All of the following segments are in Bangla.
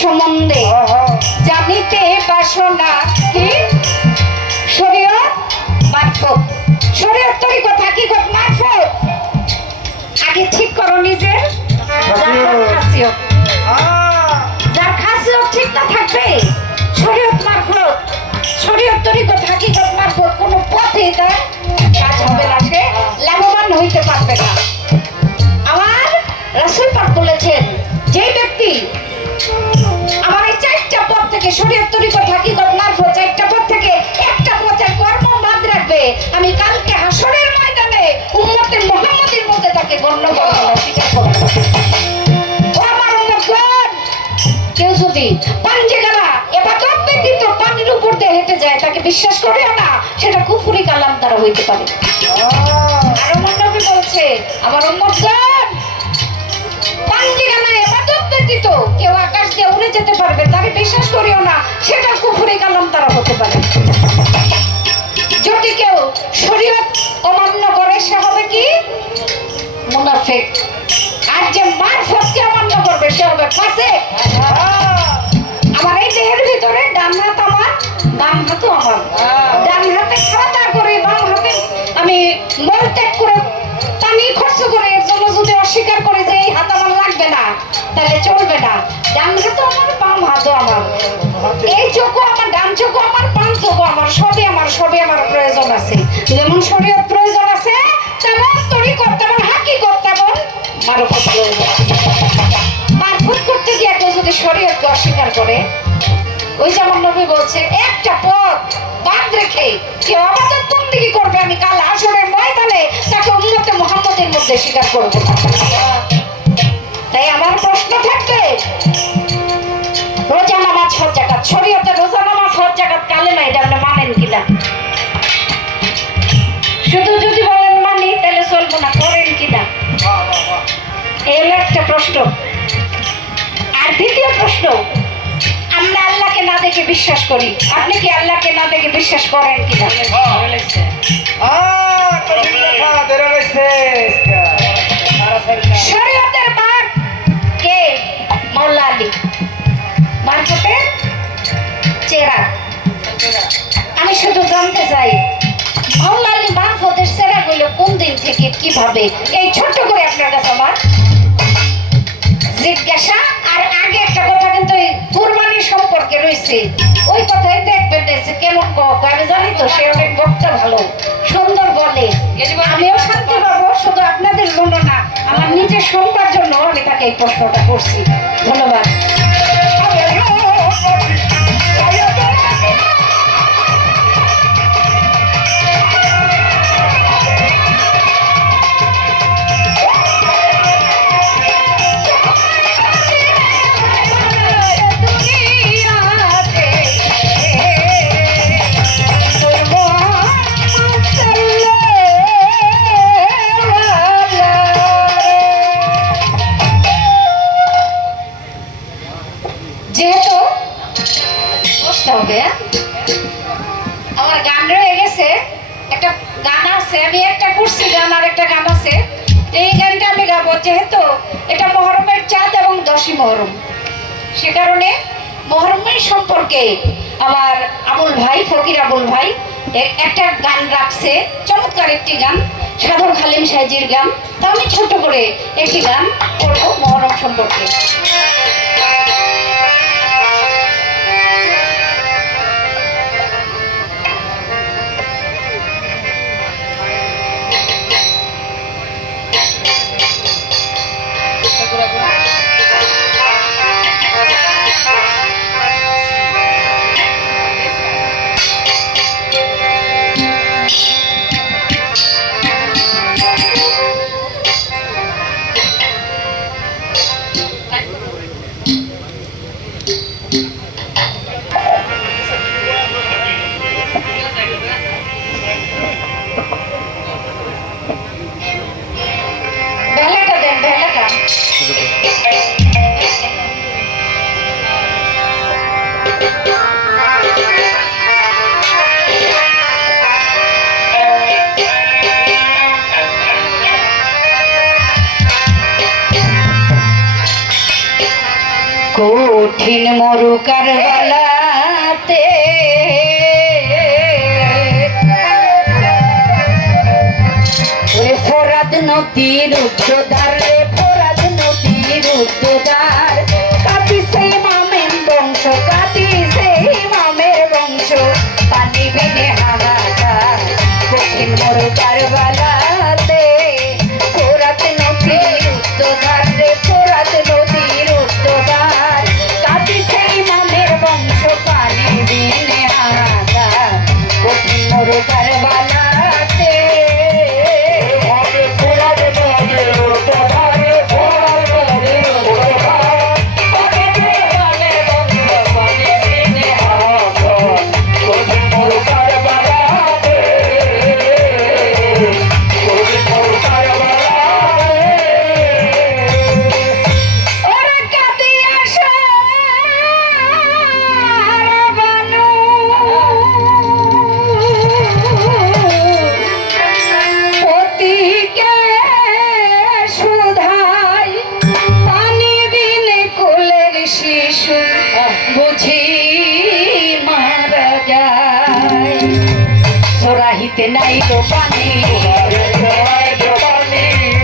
সম্বন্ধে জানিতে বাসনা কি শরীয়ত মারফত শরীয়ত তরিকত হাকিকত মারফত আগে ঠিক করো নিজের খাসিয়ত যার খাসিয়ত ঠিক না থাকবে শরীয়ত মারফত শরীয়ত তরিকত হাকিকত মারফত কোনো পথে তার কাজ হবে না সে লাভবান হইতে পারবে না আমার রাসূল পাক বলেছেন যে ব্যক্তি আমার এই চারটা পথ থেকে শরীয়ত তরিকত হাকিকত মারফত চারটা পথ থেকে একটা পথের কর্ম বাদ রাখবে আমি কালকে হাসরের ময়দানে উম্মতে মুহাম্মাদের মধ্যে তাকে গণ্য করব না স্বীকার করব ও আমার উম্মতগণ কেউ যদি পাঞ্জেগালা ইবাদত ব্যতীত পানির উপর দিয়ে হেঁটে যায় তাকে বিশ্বাস করিও না সেটা কুফরি কালাম দ্বারা হইতে পারে আর আমার নবী বলছে আমার উম্মতগণ পাঞ্জেগালা ইবাদত ব্যতীত কেউ আকাশ দিয়ে উড়ে যেতে পারবে তাকে বিশ্বাস করিও না সেটা কুফরি কালাম দ্বারা হতে পারে যদি কেউ শরীয়ত অমান্য করে সে হবে কি মুনাফিক আর যে মারফতকে অমান্য করবে সে হবে ফাসিক আমার এই দেহের ভিতরে ডান হাত আমার বাম হাতও আমার ডান হাতে খাওয়া দাওয়া করে বাম হাতে আমি মল ত্যাগ করে পানি খরচ করে এর জন্য যদি অস্বীকার করে যে এই হাত আমার লাগবে না তাহলে চলবে না ডান হাতও আমার বাম হাতও আমার এই চোখও আমার ডান চোখও আমার বাম চোখও আমার সবই আমার প্রয়োজন আছে যেমন শরীয়ত প্রয়োজন আছে তেমন তরিকত তেমন হাকিকত তেমন মারফত প্রয়োজন মারফত করতে গিয়ে কেউ যদি শরীয়তকে অস্বীকার করে ওই যেমন নবী বলছে একটা পথ বাদ রেখে কেউ ইবাদত বন্দেগী করবে আমি কাল হাসরের ময়দানে তাকে উম্মতে মুহাম্মাদের মধ্যে স্বীকার করব তাই আমার প্রশ্ন থাকবে রোজা নামাজ হজ যাকাত শরীয়তে রোজা নামাজ হজ যাকাত কালেমা এটা আপনি মানেন কিনা শুধু যদি বলেন মানি তাহলে চলবো না করেন কিনা এই হলো একটা প্রশ্ন আর দ্বিতীয় প্রশ্ন আমরা আল্লাহকে না দেখে বিশ্বাস করি আপনি কি আল্লাহকে না দেখে বিশ্বাস করেন কিনা শুধু জানতে চাই মাওলা আলী মারফতের সেরা হইল কোন দিন থেকে কিভাবে, এই ছোট্ট করে আপনার কাছে আমার জিজ্ঞাসা। আর আগে একটা কথা কিন্তু কুরবানি সম্পর্কে রয়েছে, ওই কথাই দেখবেন যে কেমন আমি জানি তো সে অনেক বক্তা ভালো সুন্দর বলে, আমিও শান্তি পাবো শুধু আপনাদের জন্য না আমার নিজের শুনবার জন্য আমি তাকে এই প্রশ্নটা করছি। ধন্যবাদ। যেহেতু বসতে হবে, আমার গান রয়ে গেছে, একটা গান আছে, আমি একটা করছি গান আর একটা গান আছে, এই গানটা আমি গাবো। যেহেতু এটা মহরমের চাঁদ এবং 10ই মহরম, সে কারণে মহরমের সম্পর্কে আমার আবুল ভাই, ফকির আবুল ভাই একটা গান রাখছে, চমৎকার একটি গান, সাধক হালিম সাইজির গান। তো আমি ছোট করে একটি গান করবো মহরম সম্পর্কে। কঠিন মরুকার বেলাতে ফোরাদ নদীর উচ্চদার, ফোরাদ নদীর উচ্চদার, কাটিছে মামের বংশ, কাটিছে মামের বংশ, পানি বিনে হাহাকার। কঠিন মরুকার বেলাতে ফোরাদ নদীর উচ্চদার, ফোরাদ নদীর উচ্চদার, কাটিছে মামের বংশ, পানি বিনে হাহাকার। কঠিন মরুকার বেলাতে সরাহিতে নাই গো পানি,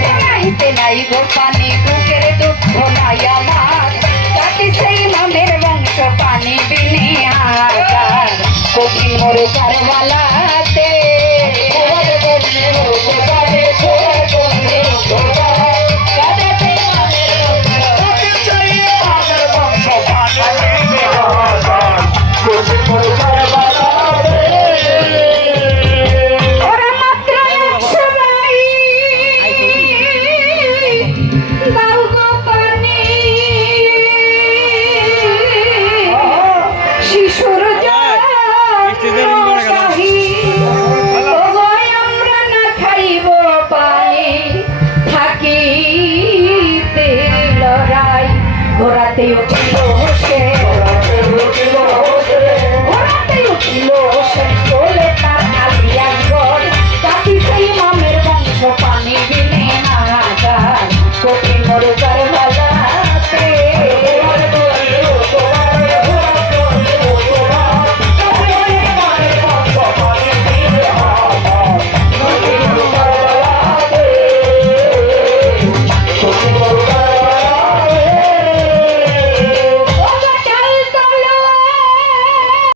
সরাহিতে নাই গো পানি, বুকের দুঃখ নাই আমার, কাটিছে মামের বংশ, পানি বিনে হাহাকার। কঠিন মরুকার বেলাতে ঘোরাতে